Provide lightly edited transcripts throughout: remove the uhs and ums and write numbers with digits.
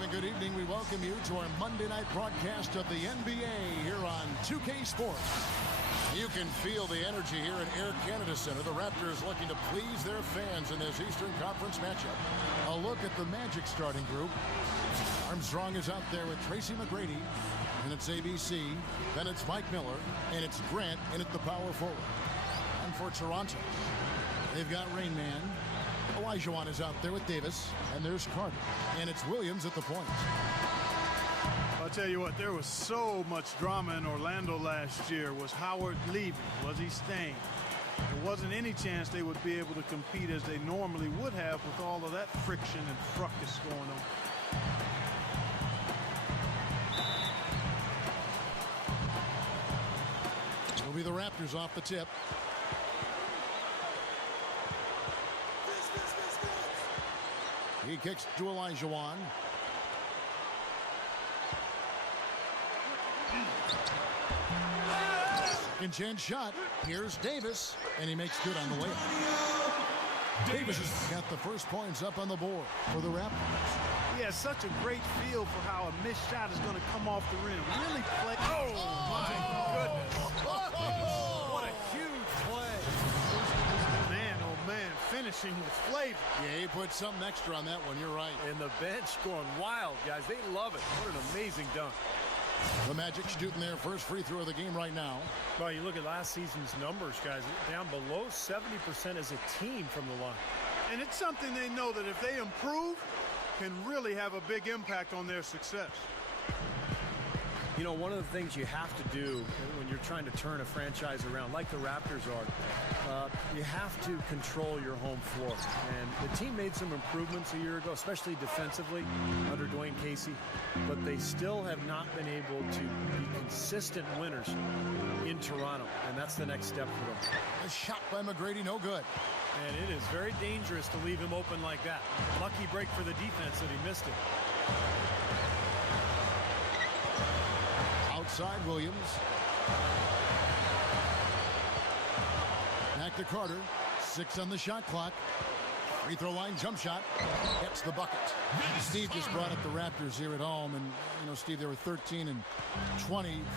Kevin, good evening. We welcome you to our Monday night broadcast of the NBA here on 2K Sports. You can feel the energy here at Air Canada Center. The Raptors looking to please their fans in this Eastern Conference matchup. A look at the Magic starting group. Armstrong is out there with Tracy McGrady, and it's ABC. Then it's Mike Miller, and it's Grant in at the power forward. And for Toronto, they've got Rain Man. Olajuwon is out there with Davis, and there's Carter, and it's Williams at the point. I'll tell you what, there was so much drama in Orlando last year. Was Howard leaving? Was he staying? There wasn't any chance they would be able to compete as they normally would have with all of that friction and fracas going on. It'll be the Raptors off the tip. He kicks to Olajuwon. Second chance shot. Here's Davis, and he makes good on the way. Davis has got the first points up on the board for the Raptors. He has such a great feel for how a missed shot is going to come off the rim. Really play. Oh, my goodness. What a huge play. Man, oh man, finishing with flavor. Yeah, he put something extra on that one. You're right. And the bench going wild, guys. They love it. What an amazing dunk. The Magic shooting their first free throw of the game right now. Well, you look at last season's numbers, guys. Down below 70% as a team from the line. And it's something they know that if they improve, can really have a big impact on their success. You know, one of the things you have to do when you're trying to turn a franchise around, like the Raptors are, you have to control your home floor. And the team made some improvements a year ago, especially defensively under Dwayne Casey, but they still have not been able to be consistent winners in Toronto, and that's the next step for them. A shot by McGrady, no good. And it is very dangerous to leave him open like that. Lucky break for the defense that he missed it. Outside Williams. Back to Carter. 6 on the shot clock. Free throw line jump shot. Gets the bucket. Steve just brought up the Raptors here at home. And, you know, Steve, they were 13-20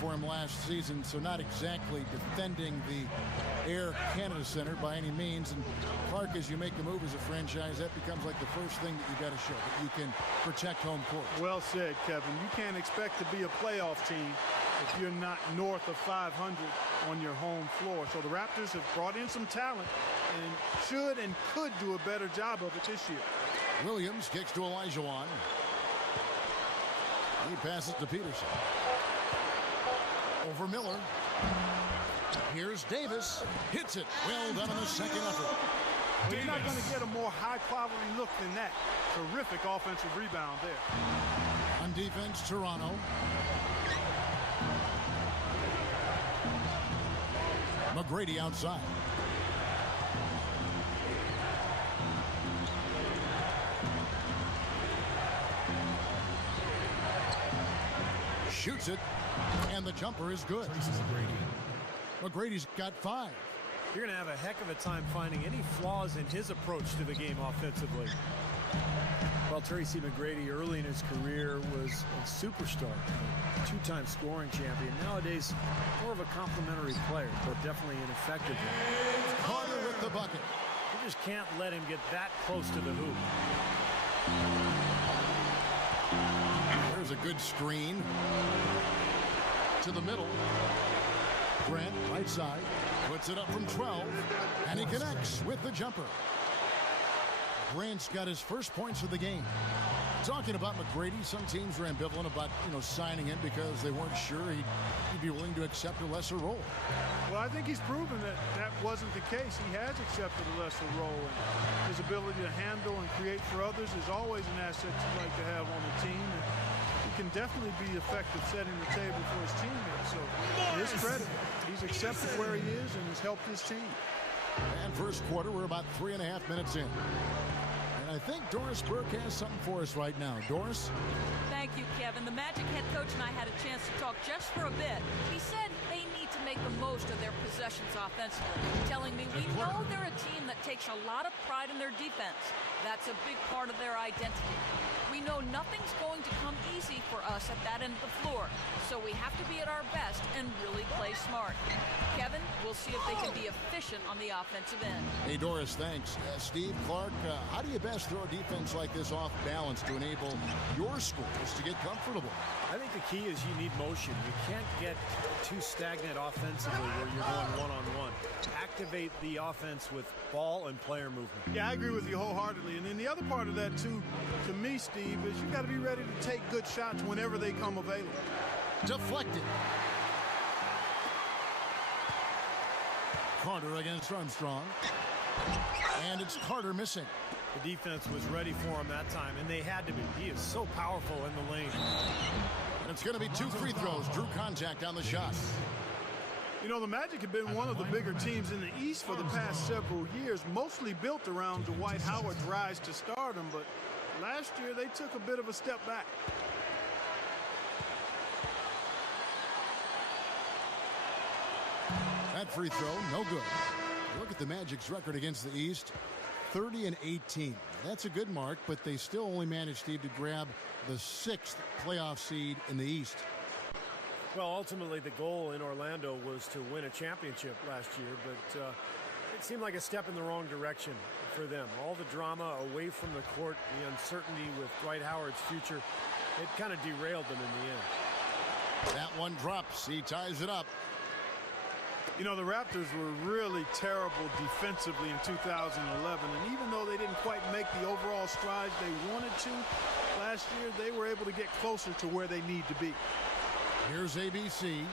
for him last season. So not exactly defending the Air Canada Center by any means. And Clark, as you make a move as a franchise, that becomes like the first thing that you got to show, that you can protect home court. Well said, Kevin. You can't expect to be a playoff team if you're not north of 500 on your home floor. So the Raptors have brought in some talent and should and could do a better job of it this year. Williams kicks to Olajuwon. He passes to Peterson. Over Miller. Here's Davis. Hits it. Well done on the second effort. Well, you're not going to get a more high-quality look than that. Terrific offensive rebound there. On defense, Toronto. McGrady outside. Shoots it, and the jumper is good. McGrady's got 5. You're going to have a heck of a time finding any flaws in his approach to the game offensively. Well, Tracy McGrady early in his career was a superstar, a 2-time scoring champion. Nowadays, more of a complimentary player, but definitely an effective one. Carter with the bucket. You just can't let him get that close to the hoop. There's a good screen. To the middle. Grant, right side, puts it up from 12, and he connects with the jumper. Grant's got his first points of the game. Talking about McGrady, some teams were ambivalent about, signing him because they weren't sure he'd be willing to accept a lesser role. Well, I think he's proven that that wasn't the case. He has accepted a lesser role, and his ability to handle and create for others is always an asset you like to have on the team. And he can definitely be effective setting the table for his teammates. So, to his credit, he's accepted where he is and has helped his team. And first quarter, we're about 3.5 minutes in. And I think Doris Burke has something for us right now. Doris? Thank you, Kevin. The Magic head coach and I had a chance to talk just for a bit. He said they need to make the most of their possessions offensively, telling me we know they're a team that takes a lot of pride in their defense. That's a big part of their identity. We know nothing's going to come easy for us at that end of the floor. So we have to be at our best and really play smart. Kevin, we'll see if they can be efficient on the offensive end. Hey, Doris, thanks. Steve, Clark, how do you best throw a defense like this off balance to enable your scores to get comfortable? I think the key is you need motion. You can't get too stagnant offensively where you're going one-on-one. Activate the offense with ball and player movement. Yeah, I agree with you wholeheartedly. And then the other part of that, too, to me, Steve, is you got to be ready to take good shots whenever they come available. Deflected. Carter against Armstrong. And it's Carter missing. The defense was ready for him that time, and they had to be. He is so powerful in the lane. And it's going to be 2 free throws. Drew contact on the shot. You know, the Magic have been one of the bigger teams in the East for the past several years, mostly built around Dwight Howard's rise to stardom, but last year they took a bit of a step back. That free throw, no good. Look at the Magic's record against the East, 30-18. That's a good mark, but they still only managed, Steve, to grab the 6th playoff seed in the East. Well, ultimately, the goal in Orlando was to win a championship last year, but it seemed like a step in the wrong direction for them. All the drama away from the court, the uncertainty with Dwight Howard's future, it kind of derailed them in the end. That one drops. He ties it up. You know, the Raptors were really terrible defensively in 2011, and even though they didn't quite make the overall strides they wanted to last year, they were able to get closer to where they need to be. Here's ABC.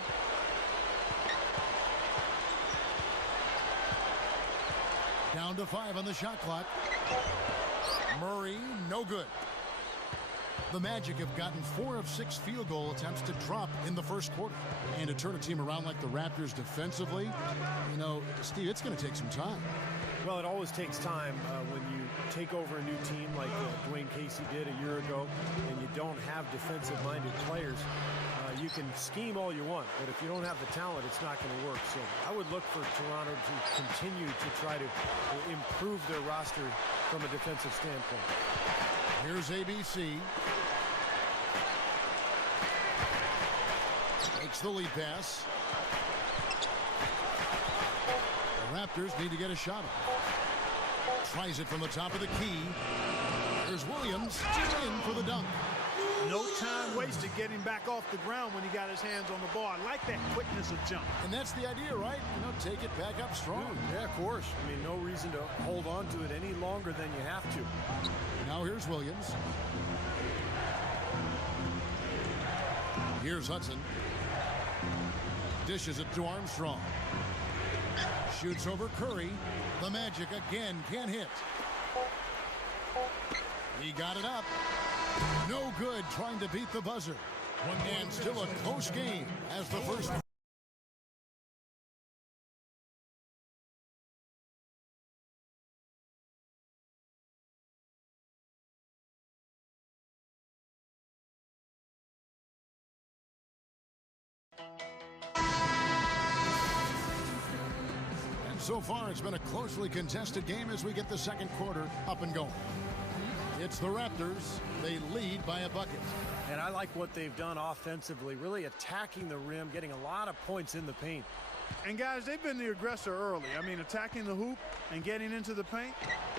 Down to 5 on the shot clock. Murray, no good. The Magic have gotten 4 of 6 field goal attempts to drop in the first quarter. And to turn a team around like the Raptors defensively, you know, Steve, it's going to take some time. Well, it always takes time when you take over a new team like Dwayne Casey did a year ago, and you don't have defensive-minded players. You can scheme all you want, but if you don't have the talent, it's not going to work. So I would look for Toronto to continue to try to improve their roster from a defensive standpoint. Here's ABC. Makes the lead pass. The Raptors need to get a shot off. Tries it from the top of the key. There's Williams in for the dunk. No time wasted getting back off the ground when he got his hands on the ball. I like that quickness of jump. And that's the idea, right? You know, take it back up strong. Yeah, of course. I mean, no reason to hold on to it any longer than you have to. Now here's Williams. Here's Hudson. Dishes it to Armstrong. Shoots over Curry. The Magic again can't hit. He got it up. No good trying to beat the buzzer. And still a close game as the first. And so far it's been a closely contested game as we get the second quarter up and going. It's the Raptors. They lead by a bucket. And I like what they've done offensively, really attacking the rim, getting a lot of points in the paint. And guys, they've been the aggressor early. I mean, attacking the hoop and getting into the paint,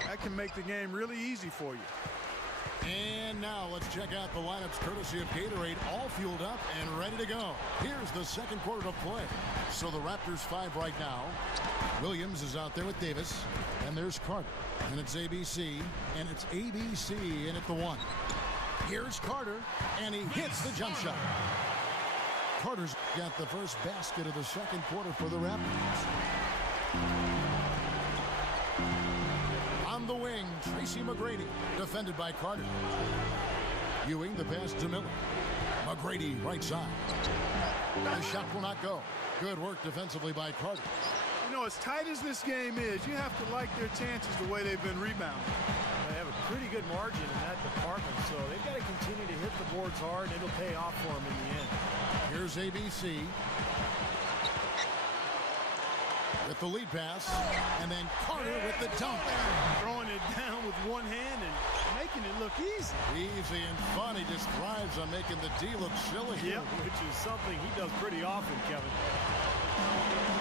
that can make the game really easy for you. And now let's check out the lineups courtesy of Gatorade, all fueled up and ready to go. Here's the second quarter of play. So the Raptors 5 right now. Williams is out there with Davis. And there's Carter. And it's ABC. And it's ABC in at the 1. Here's Carter. And he hits the jump shot. Carter's got the first basket of the second quarter for the Raptors. On the wing, Tracy McGrady, defended by Carter. Ewing, the pass to Miller. McGrady, right side. The shot will not go. Good work defensively by Carter. You know, as tight as this game is, you have to like their chances the way they've been rebounding. They have a pretty good margin in that department, so they've got to continue to hit the boards hard, and it'll pay off for them in the end. Here's ABC. With the lead pass, and then Carter with the dunk. Throwing it down with one hand and making it look easy. Easy and fun. He just thrives on making the D look silly. Yep, which is something he does pretty often, Kevin.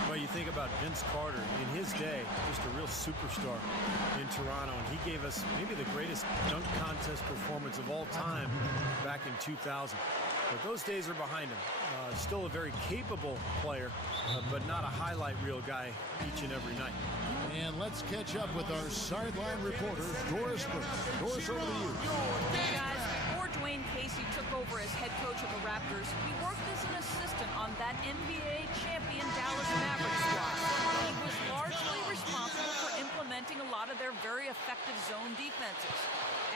Well, you think about Vince Carter in his day, just a real superstar in Toronto, and he gave us maybe the greatest dunk contest performance of all time back in 2000. But those days are behind him. Still a very capable player, but not a highlight reel guy each and every night. And let's catch up with our sideline reporter, Doris Brooks. Doris, over to you. Guys, before Dwayne Casey took over as head coach of the Raptors, he worked as an assistant on that NBA champion Dallas Mavericks squad. He was largely responsible for implementing a lot of their very effective zone defenses.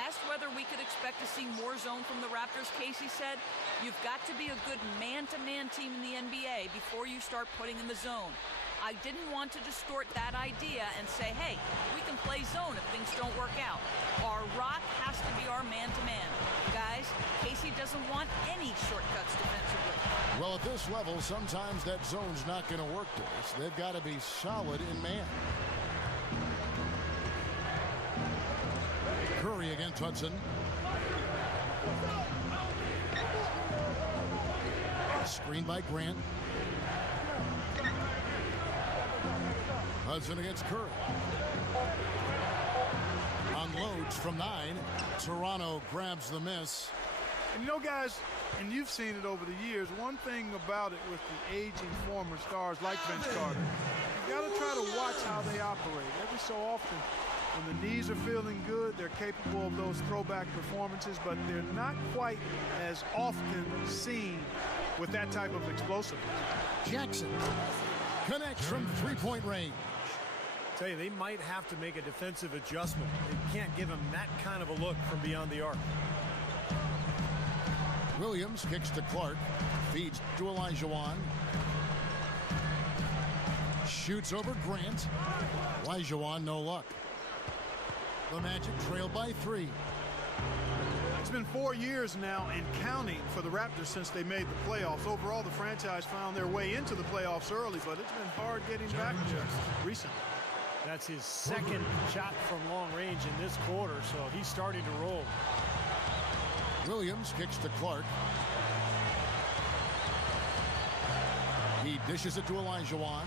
Asked whether we could expect to see more zone from the Raptors, Casey said, "You've got to be a good man-to-man team in the NBA before you start putting in the zone. I didn't want to distort that idea and say, hey, we can play zone if things don't work out. Our rock has to be our man-to-man. Guys, Casey doesn't want any shortcuts defensively." Well, at this level, sometimes that zone's not going to work, Doris. They've got to be solid in man. Curry against Hudson. Screen by Grant. Hudson against Curry. Unloads from 9. Toronto grabs the miss. And you know, guys, and you've seen it over the years, one thing about it with the aging former stars like Vince Carter, you got to try to watch how they operate. Every so often, when the knees are feeling good, they're capable of those throwback performances, but they're not quite as often seen with that type of explosiveness. Jackson connects from three-point range. Tell you, they might have to make a defensive adjustment. They can't give him that kind of a look from beyond the arc. Williams kicks to Clark, feeds to Olajuwon. Shoots over Grant. Olajuwon, no luck. The Magic trail by 3. It's been 4 years now and counting for the Raptors since they made the playoffs. Overall, the franchise found their way into the playoffs early, but it's been hard getting back there recently. That's his second shot from long range in this quarter, so he's starting to roll. Williams kicks to Clark. He dishes it to Olajuwon.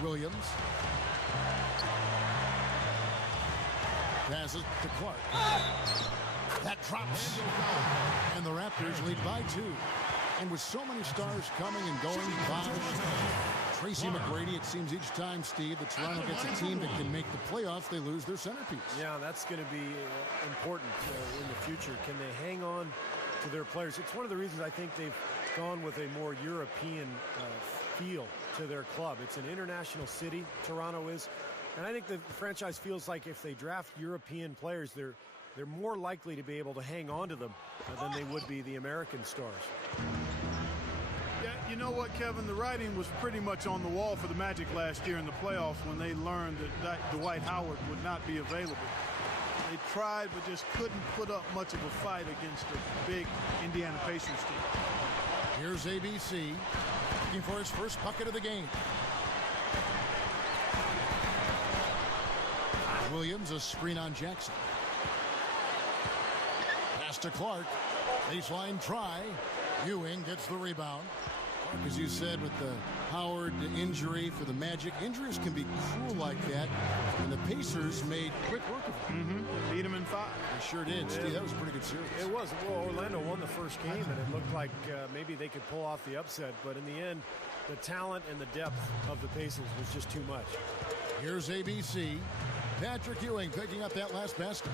Williams. Passes to Clark. That drops. And the Raptors lead by 2. And with so many stars coming and going, Tracy McGrady, it seems each time, Steve, that Toronto gets a team that can make the playoffs, they lose their centerpiece. Yeah, that's going to be important in the future. Can they hang on to their players? It's one of the reasons I think they've gone with a more European feel to their club. It's an international city, Toronto is. And I think the franchise feels like if they draft European players, they're more likely to be able to hang on to them than they would be the American stars. Yeah, you know what, Kevin? The writing was pretty much on the wall for the Magic last year in the playoffs when they learned that Dwight Howard would not be available. They tried but just couldn't put up much of a fight against the big Indiana Pacers team. Here's ABC looking for his first bucket of the game. Williams, a screen on Jackson. Pass to Clark. Baseline try. Ewing gets the rebound. Clark, as you said, with the Howard injury for the Magic, injuries can be cruel like that. And the Pacers made quick work of it. Beat them in 5. They sure did. Yeah. Steve, that was a pretty good series. It was. Well, Orlando won the first game, and it looked like maybe they could pull off the upset. But in the end, the talent and the depth of the Pacers was just too much. Here's ABC. Patrick Ewing picking up that last basket.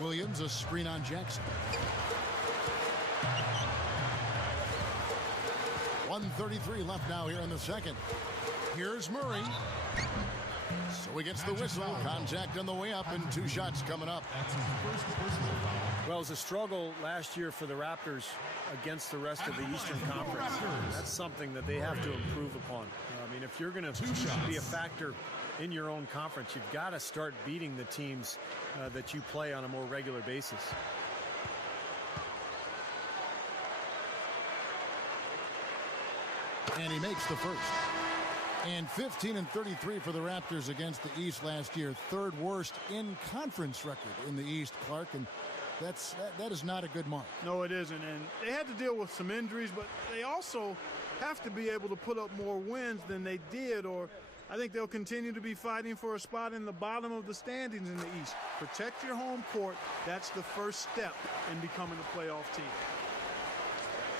Williams, a screen on Jackson. 1:33 left now here in the second. Here's Murray. So he gets the whistle. Contact on the way up and 2 shots coming up. Well, it was a struggle last year for the Raptors against the rest of the Eastern Conference. That's something that they have to improve upon. I mean, if you're going to be a factor in your own conference, you've got to start beating the teams that you play on a more regular basis. And he makes the first. And 15-33 for the Raptors against the East last year. Third worst in conference record in the East, Clark. And that is not a good mark. No, it isn't. And they had to deal with some injuries, but they also have to be able to put up more wins than they did, or I think they'll continue to be fighting for a spot in the bottom of the standings in the East. Protect your home court. That's the first step in becoming a playoff team.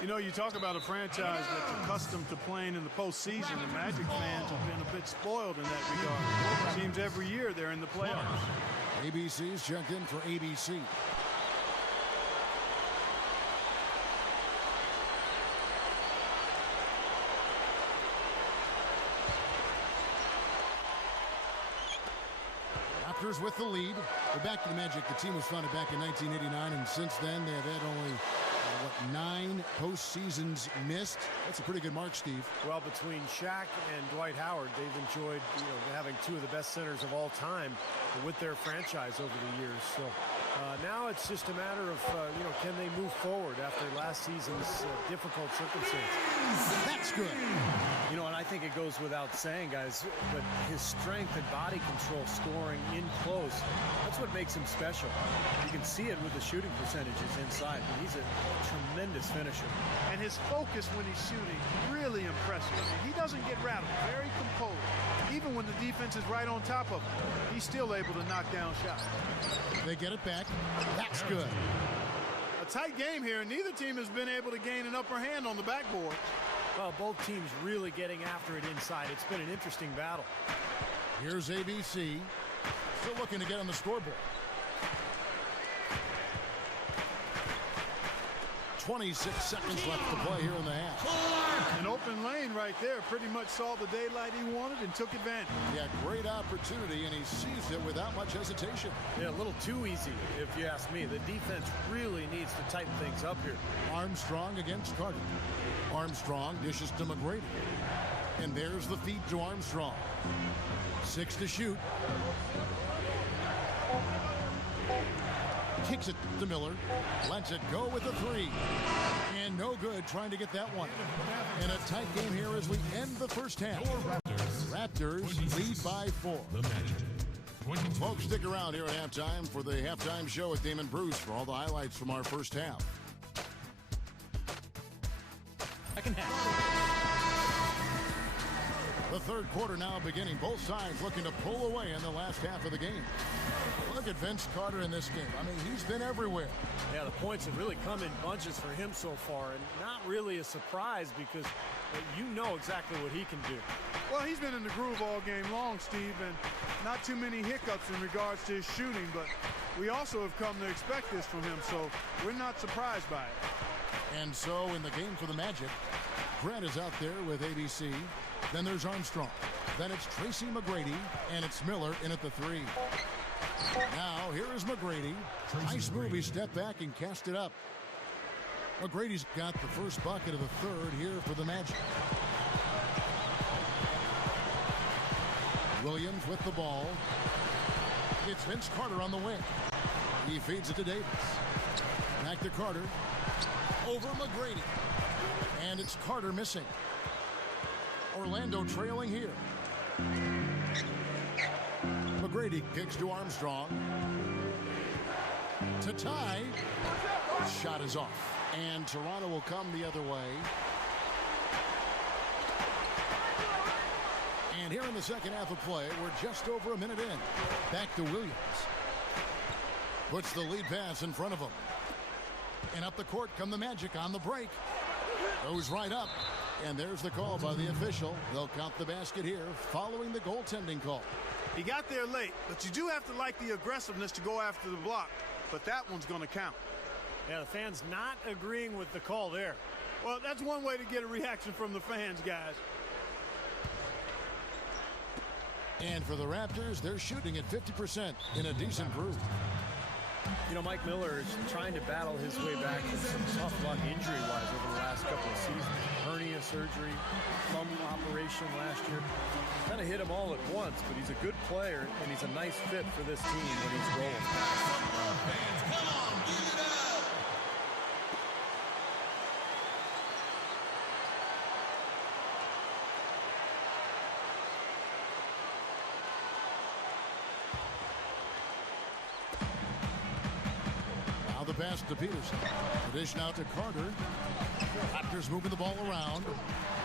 You know, you talk about a franchise that's accustomed to playing in the postseason. The Magic fans have been a bit spoiled in that regard. It seems every year they're in the playoffs. ABC's checked in for ABC. Raptors with the lead. We're back to the Magic. The team was founded back in 1989, and since then they've had only 9 postseasons missed. That's a pretty good mark, Steve. Well, between Shaq and Dwight Howard, they've enjoyed having 2 of the best centers of all time with their franchise over the years. So now it's just a matter of can they move forward after last season's difficult circumstances. That's good. And I think it goes without saying, guys, but his strength and body control scoring in close, that's what makes him special. You can see it with the shooting percentages inside. He's a tremendous finisher. And his focus when he's shooting, really impressive. He doesn't get rattled, very composed. Even when the defense is right on top of him, he's still able to knock down shots. They get it back. That's good. A tight game here, and neither team has been able to gain an upper hand on the backboard. Well, both teams really getting after it inside. It's been an interesting battle. Here's ABC. Still looking to get on the scoreboard. 26 seconds left to play here in the half. An open lane right there. Pretty much saw the daylight he wanted and took advantage. Yeah, great opportunity, and he seized it without much hesitation. Yeah, a little too easy, if you ask me. The defense really needs to tighten things up here. Armstrong against Carter. Armstrong dishes to McGrady. And there's the feed to Armstrong. 6 to shoot. Kicks it to Miller. Lets it go with the 3. And no good trying to get that one. And a tight game here as we end the first half. Raptors lead by 4. Folks, stick around here at halftime for the halftime show with Damon Bruce for all the highlights from our first half. Second half. The third quarter now beginning. Both sides looking to pull away in the last half of the game. Look at Vince Carter in this game. I mean, he's been everywhere. Yeah, the points have really come in bunches for him so far, and not really a surprise because you know exactly what he can do. Well, he's been in the groove all game long, Steve, and not too many hiccups in regards to his shooting, but we also have come to expect this from him, so we're not surprised by it. And so in the game for the Magic, Grant is out there with ABC. Then there's Armstrong. Then it's Tracy McGrady, and it's Miller in at the 3. Now, here is McGrady. Nice move. He stepped back and cast it up. McGrady's got the first bucket of the third here for the Magic. Williams with the ball. It's Vince Carter on the wing. He feeds it to Davis. Back to Carter. Over McGrady. And it's Carter missing. Orlando trailing here. McGrady kicks to Armstrong. To tie. Shot is off. And Toronto will come the other way. And here in the second half of play, we're just over a minute in. Back to Williams. Puts the lead pass in front of him. And up the court come the Magic on the break. Goes right up. And there's the call by the official. They'll count the basket here following the goaltending call. He got there late, but you do have to like the aggressiveness to go after the block. But that one's going to count. Yeah, the fans not agreeing with the call there. Well, that's one way to get a reaction from the fans, guys. And for the Raptors, they're shooting at 50% in a decent groove. You know, Mike Miller is trying to battle his way back from some tough luck injury-wise over the last couple of seasons. Hernia surgery, thumb operation last year. Kind of hit him all at once, but he's a good player, and he's a nice fit for this team when he's rolling. Fans, come on, give it up! the pass to Peterson. The dish now to Carter. Raptors moving the ball around.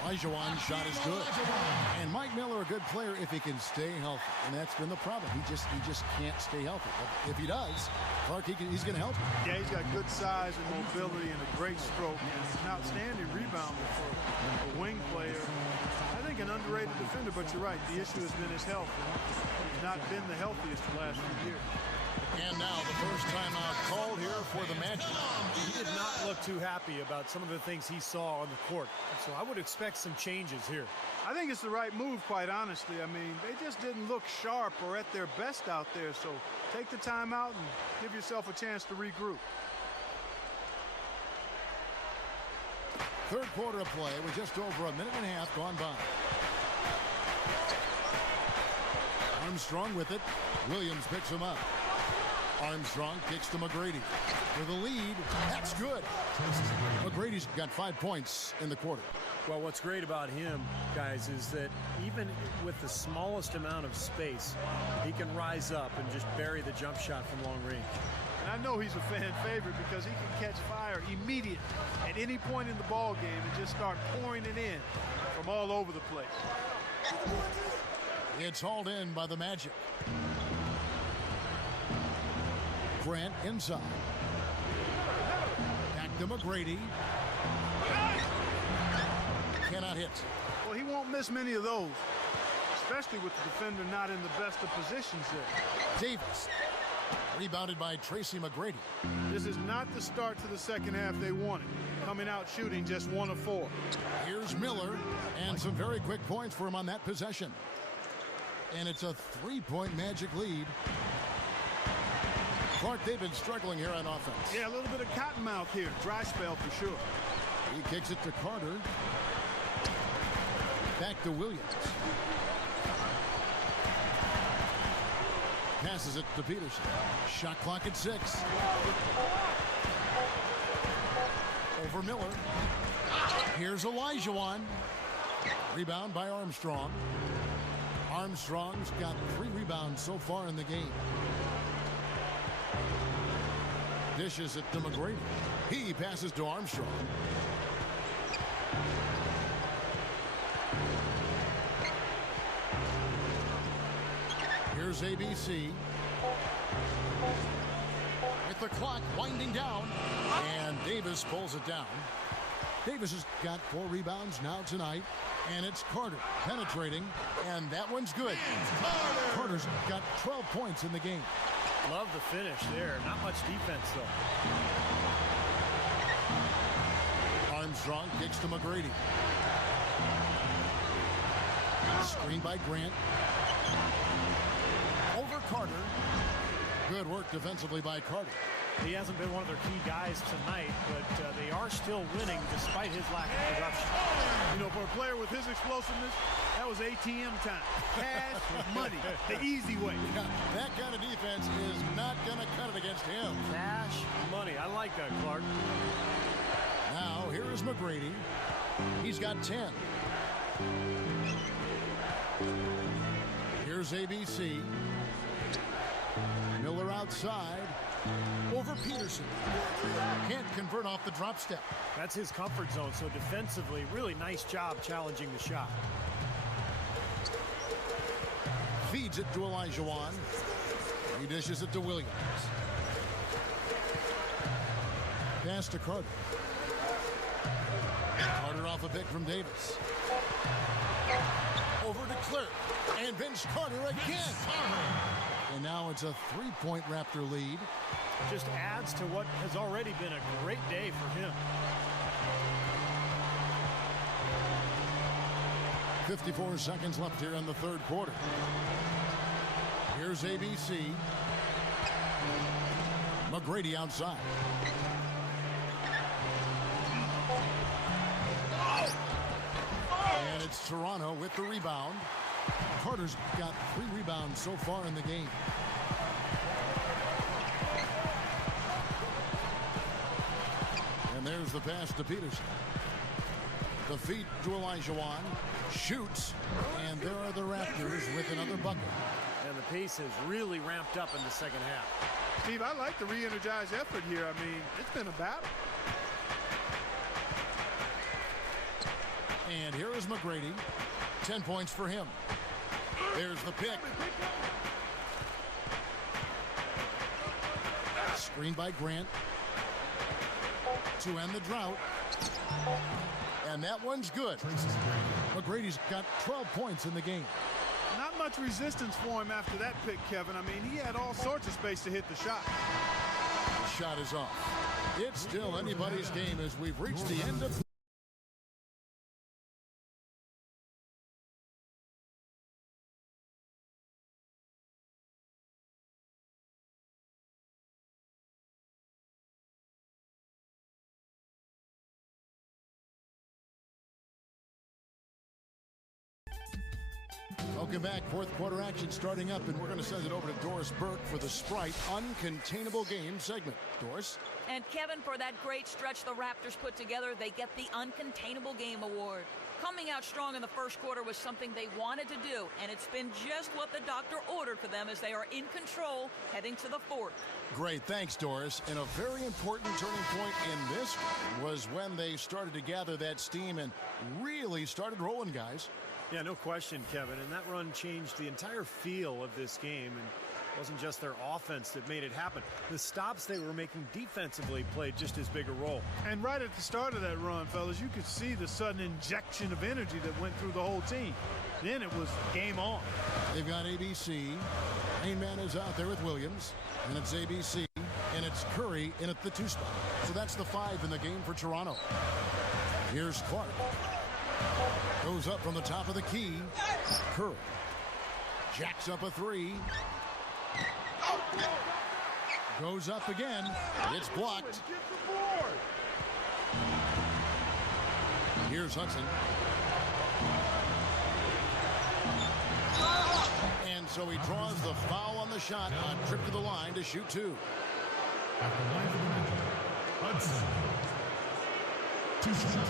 Olajuwon's shot is good. And Mike Miller, a good player if he can stay healthy. And that's been the problem. He just can't stay healthy. But if he does, Clark, he's going to help him. Yeah, he's got good size and mobility and a great stroke. And an outstanding rebounder for a wing player. I think an underrated defender, but you're right. The issue has been his health. He's not been the healthiest the last few years. And now the first timeout called here for the Magic. He did not look too happy about some of the things he saw on the court. So I would expect some changes here. I think it's the right move, quite honestly. I mean, they just didn't look sharp or at their best out there. So take the timeout and give yourself a chance to regroup. Third quarter of play with just over a minute and a half gone by. Armstrong with it. Williams picks him up. Armstrong kicks to McGrady. For the lead, that's good. McGrady's got 5 points in the quarter. Well, what's great about him, guys, is that even with the smallest amount of space, he can rise up and just bury the jump shot from long range. And I know he's a fan favorite because he can catch fire immediately at any point in the ball game and just start pouring it in from all over the place. It's hauled in by the Magic. Grant inside. Back to McGrady. Cannot hit. Well, he won't miss many of those, especially with the defender not in the best of positions there. Davis. Rebounded by Tracy McGrady. This is not the start to the second half they wanted. Coming out shooting just 1 of 4. Here's Miller, and some very quick points for him on that possession. And it's a 3-point Magic lead. Clark, they've been struggling here on offense. Yeah, a little bit of cottonmouth here. Dry spell for sure. He kicks it to Carter. Back to Williams. Passes it to Peterson. Shot clock at 6. Over Miller. Here's Olajuwon. Rebound by Armstrong. Armstrong's got 3 rebounds so far in the game. Dishes it to McGrady. He passes to Armstrong. Here's ABC. With the clock winding down. And Davis pulls it down. Davis has got 4 rebounds now tonight. And it's Carter penetrating. And that one's good. Carter's got 12 points in the game. Love the finish there. Not much defense, though. Armstrong kicks to McGrady. Screen by Grant. Over Carter. Good work defensively by Carter. He hasn't been one of their key guys tonight, but they are still winning despite his lack of production. You know, for a player with his explosiveness, that was ATM time. Cash money, the easy way. Yeah, that kind of defense is not going to cut it against him. Cash money. I like that, Clark. Now, here is McGrady. He's got 10. Here's ABC. Miller outside. Over Peterson. Can't convert off the drop step. That's his comfort zone, so defensively, really nice job challenging the shot. Feeds it to Olajuwon. He dishes it to Williams. Pass to Carter. Carter off a pick from Davis. Over to Clerk. And Vince Carter again. And now it's a 3-point Raptor lead. Just adds to what has already been a great day for him. 54 seconds left here in the third quarter. Here's ABC. McGrady outside. And it's Toronto with the rebound. Carter's got 3 rebounds so far in the game. And there's the pass to Peterson. The feed to Olajuwon. Shoots. And there are the Raptors with another bucket. And the pace has really ramped up in the second half. Steve, I like the re-energized effort here. I mean, it's been a battle. And here is McGrady. 10 points for him. There's the pick. Screen by Grant to end the drought. And that one's good. McGrady's got 12 points in the game. Not much resistance for him after that pick, Kevin. I mean, he had all sorts of space to hit the shot. The shot is off. It's still anybody's game as we've reached the end of... Welcome back. Fourth quarter action starting up, and we're going to send it over to Doris Burke for the Sprite Uncontainable Game segment. Doris? And Kevin, for that great stretch the Raptors put together, they get the Uncontainable Game Award. Coming out strong in the first quarter was something they wanted to do, and it's been just what the doctor ordered for them as they are in control heading to the fourth. Great, thanks, Doris. And a very important turning point in this was when they started to gather that steam and really started rolling, guys. Yeah, no question, Kevin. And that run changed the entire feel of this game. And it wasn't just their offense that made it happen. The stops they were making defensively played just as big a role. And right at the start of that run, fellas, you could see the sudden injection of energy that went through the whole team. Then it was game on. They've got ABC. Rainman is out there with Williams. And it's ABC. And it's Curry in at the 2 spot. So that's the 5 in the game for Toronto. Here's Clark. Goes up from the top of the key. Curry jacks up a 3. Goes up again. It's blocked. Here's Hudson. And so he draws the foul on the shot on trip to the line to shoot 2. At the line for the Magic, Hudson. 2 shots.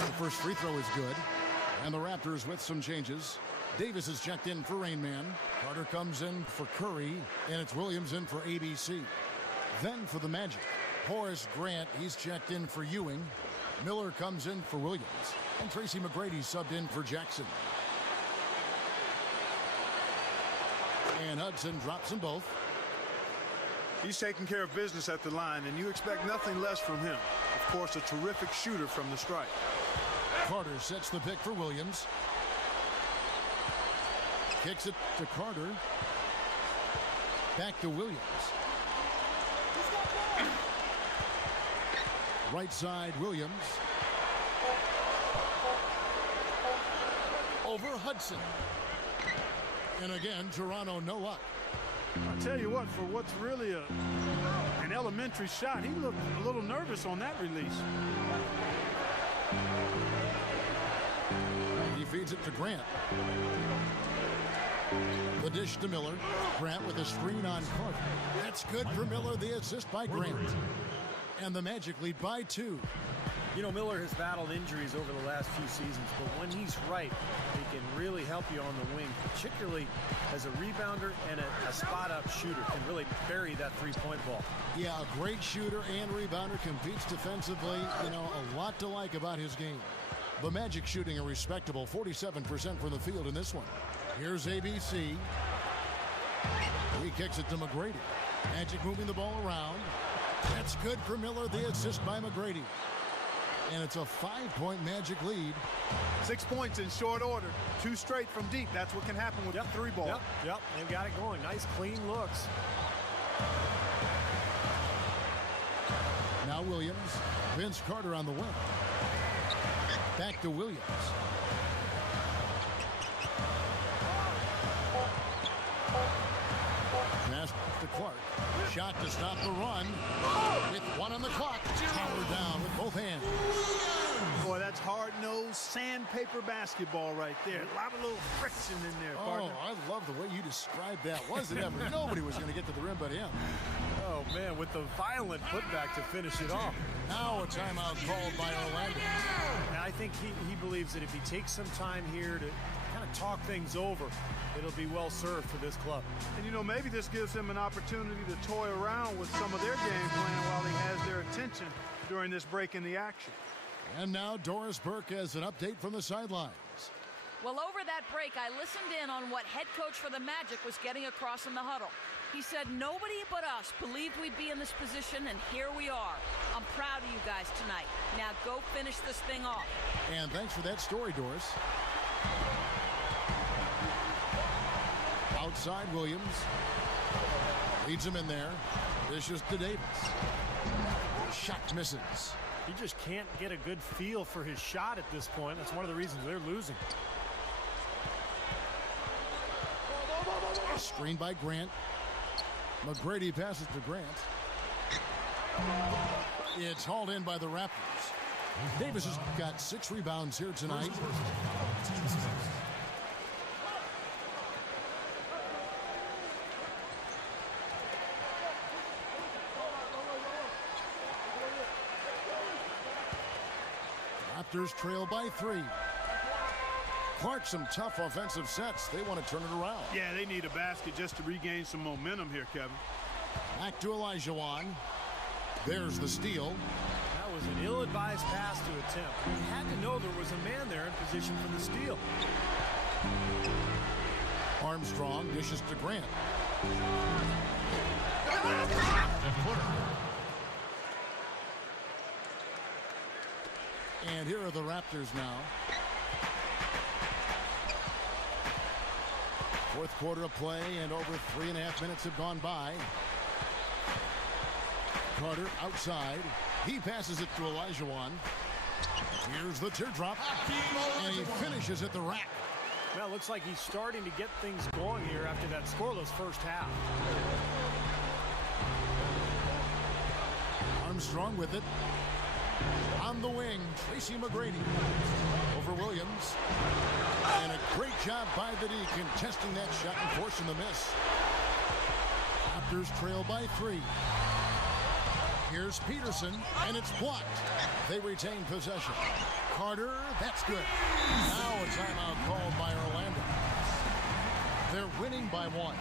The first free throw is good. And the Raptors with some changes. Davis is checked in for Rainman. Carter comes in for Curry. And it's Williams in for ABC. Then for the Magic, Horace Grant, he's checked in for Ewing. Miller comes in for Williams. And Tracy McGrady subbed in for Jackson. And Hudson drops them both. He's taking care of business at the line, and you expect nothing less from him. Of course, a terrific shooter from the stripe. Carter sets the pick for Williams. Kicks it to Carter. Back to Williams. Right side, Williams. Over Hudson. And again, Toronto no luck. I'll tell you what, for what's really an elementary shot, he looked a little nervous on that release. He feeds it to Grant. The dish to Miller. Grant with a screen on Carter. That's good for Miller, the assist by Grant. And the Magic lead by 2. You know, Miller has battled injuries over the last few seasons, but when he's right, he can really help you on the wing, particularly as a rebounder and a spot-up shooter, can really bury that three-point ball. Yeah, a great shooter and rebounder, competes defensively. You know, a lot to like about his game. The Magic shooting a respectable 47% from the field in this one. Here's ABC. He kicks it to McGrady. Magic moving the ball around. That's good for Miller, the assist by McGrady. And it's a 5-point Magic lead. 6 points in short order. 2 straight from deep. That's what can happen with the 3 ball. Yep, they've got it going. Nice, clean looks. Now Williams. Vince Carter on the wing. Back to Williams. Pass to Clark. Shot to stop the run. With 1 on the clock. Power down with both hands. Boy, that's hard-nosed sandpaper basketball right there. A lot of little friction in there, partner. Oh, I love the way you described that. Wasn't ever nobody was going to get to the rim but him. Oh, man, with the violent putback to finish it off. Now a timeout called by Orlando. And I think he believes that if he takes some time here to kind of talk things over, it'll be well served for this club. And, you know, maybe this gives him an opportunity to toy around with some of their game plan while he has their attention during this break in the action. And now Doris Burke has an update from the sidelines. Well, over that break, I listened in on what head coach for the Magic was getting across in the huddle. He said nobody but us believed we'd be in this position, and here we are. I'm proud of you guys tonight. Now go finish this thing off. And thanks for that story, Doris. Outside Williams. Leads him in there. Dishes to Davis. Shot misses. He just can't get a good feel for his shot at this point. That's one of the reasons they're losing. Screen by Grant. McGrady passes to Grant. It's hauled in by the Raptors. Davis has got 6 rebounds here tonight. Raptors trail by 3. Clark, some tough offensive sets. They want to turn it around. Yeah, they need a basket just to regain some momentum here, Kevin. Back to Olajuwon. There's the steal. That was an ill-advised pass to attempt. He had to know there was a man there in position for the steal. Armstrong dishes to Grant. And here are the Raptors now. Fourth quarter of play, and over 3.5 minutes have gone by. Carter outside. He passes it to Olajuwon. Here's the teardrop. And he finishes at the rack. Well, it looks like he's starting to get things going here after that scoreless first half. Armstrong with it. On the wing, Tracy McGrady. Over Williams. And a great job by the D contesting that shot and forcing the miss. Raptors trail by 3. Here's Peterson, and it's blocked. They retain possession. Carter, that's good. Now a timeout called by Orlando. They're winning by 1.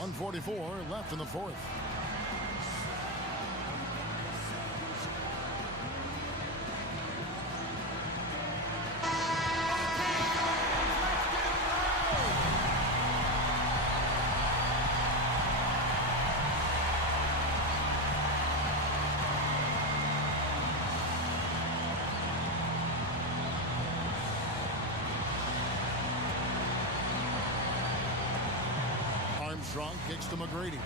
1:44 left in the fourth. Armstrong kicks to McGrady.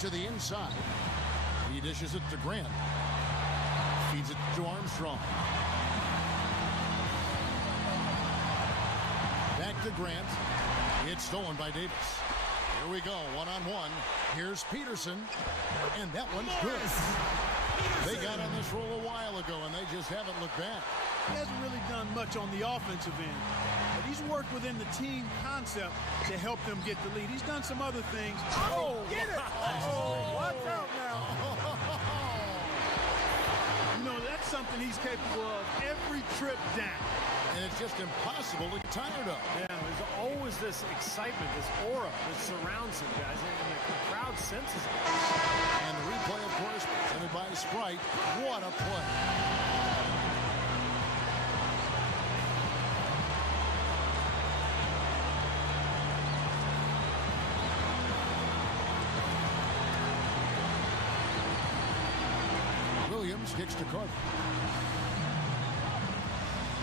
To the inside. He dishes it to Grant. Feeds it to Armstrong. Back to Grant. It's stolen by Davis. Here we go, one-on-one. Here's Peterson. And that one's good. They got on this roll a while ago, and they just haven't looked back. He hasn't really done much on the offensive end, but he's worked within the team concept to help them get the lead. He's done some other things. Oh, get it! Oh, watch out now. You know, that's something he's capable of every trip down. And it's just impossible to get tired of. Yeah, there's always this excitement, this aura that surrounds him, guys, and the crowd senses it. And the replay, of course, presented by Sprite. What a play. Williams kicks to Carter.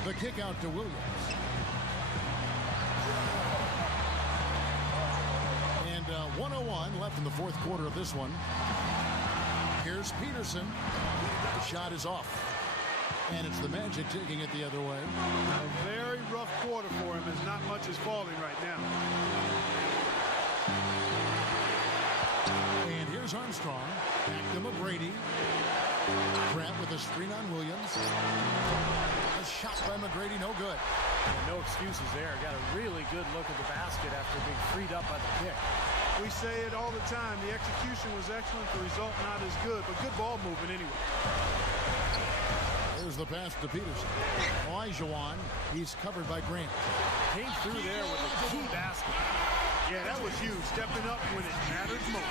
The kick out to Williams. And 1:01 left in the fourth quarter of this one. Here's Peterson. The shot is off. And it's the Magic taking it the other way. A very rough quarter for him as not much is falling right now. And here's Armstrong. Back to McGrady. Grant with a screen on Williams. A shot by McGrady, no good. No excuses there. Got a really good look at the basket after being freed up by the pick. We say it all the time. The execution was excellent. The result not as good, but good ball movement anyway. There's the pass to Peterson. Olajuwon, he's covered by Grant. Came through there with a key basket. Yeah, that was huge. Stepping up when it matters most.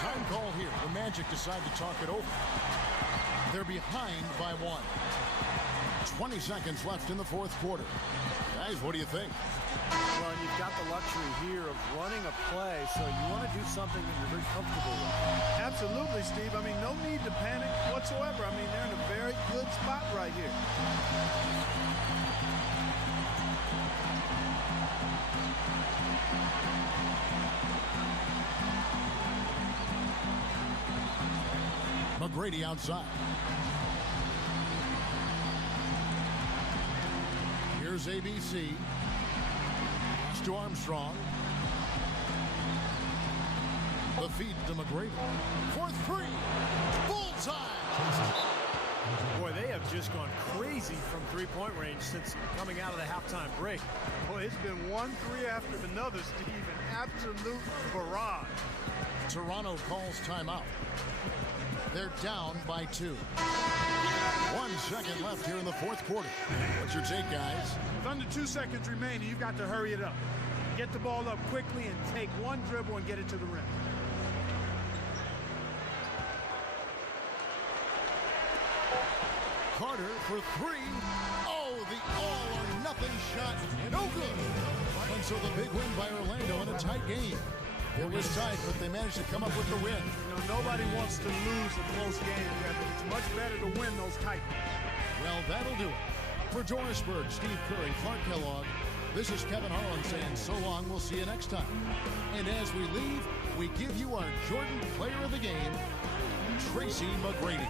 Time call here. The Magic decide to talk it over. They're behind by 1. 20 seconds left in the fourth quarter. Guys, what do you think? Well, you've got the luxury here of running a play, so you want to do something that you're very comfortable with. Absolutely, Steve. I mean, no need to panic whatsoever. I mean, they're in a very good spot right here. McGrady outside. Here's ABC. Pass to Armstrong. The feed to McGrady. For 3. Bullseye! Boy, they have just gone crazy from three-point range since coming out of the halftime break. Boy, it's been 1 3 after another, Steve. An absolute barrage. Toronto calls timeout. They're down by 2. 1 second left here in the fourth quarter. What's your take, guys? With under 2 seconds remaining, you've got to hurry it up. Get the ball up quickly and take 1 dribble and get it to the rim. Carter for 3. Oh, the all-or-nothing shot. No good. And so the big win by Orlando in a tight game. It was tight, but they managed to come up with the win. You know, nobody wants to lose a close game, but it's much better to win those tight games. Well, that'll do it. For Doris Berg, Steve Kerr, and Clark Kellogg, this is Kevin Harlan saying so long. We'll see you next time. And as we leave, we give you our Jordan Player of the Game, Tracy McGrady.